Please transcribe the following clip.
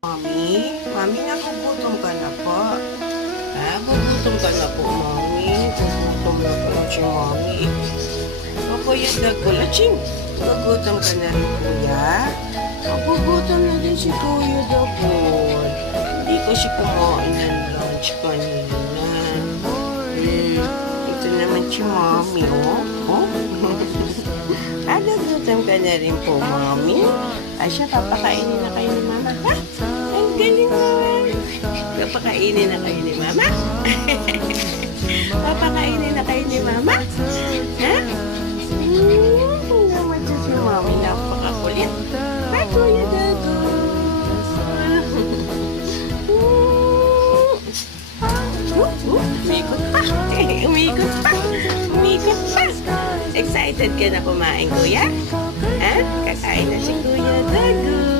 Mami, nagugutom ka na po. Gugutom ka na po, Mami. Gugutom na po si Mami. Papayagdag ko na, Ching. Gugutom ka na rin, Kuya. Gugutom na din si Kuya Dagol. Hindi kasi kumain ng lunch kanina. Ito naman si Mami, oh. Gugutom ka na rin po, Mami. Siya, papakainin na kayo ni Mama, ha? Ang galing naman. Papakainin na kayo ni Mama? Papakainin na kayo ni Mama? Ha? Naman siya si Mami. Napakakulit. Hi, Kuya Dago. Umikot pa. Umikot pa. Umikot pa. Excited ka na kumain, Kuya? Ha? Kakain na si Kuya Dago.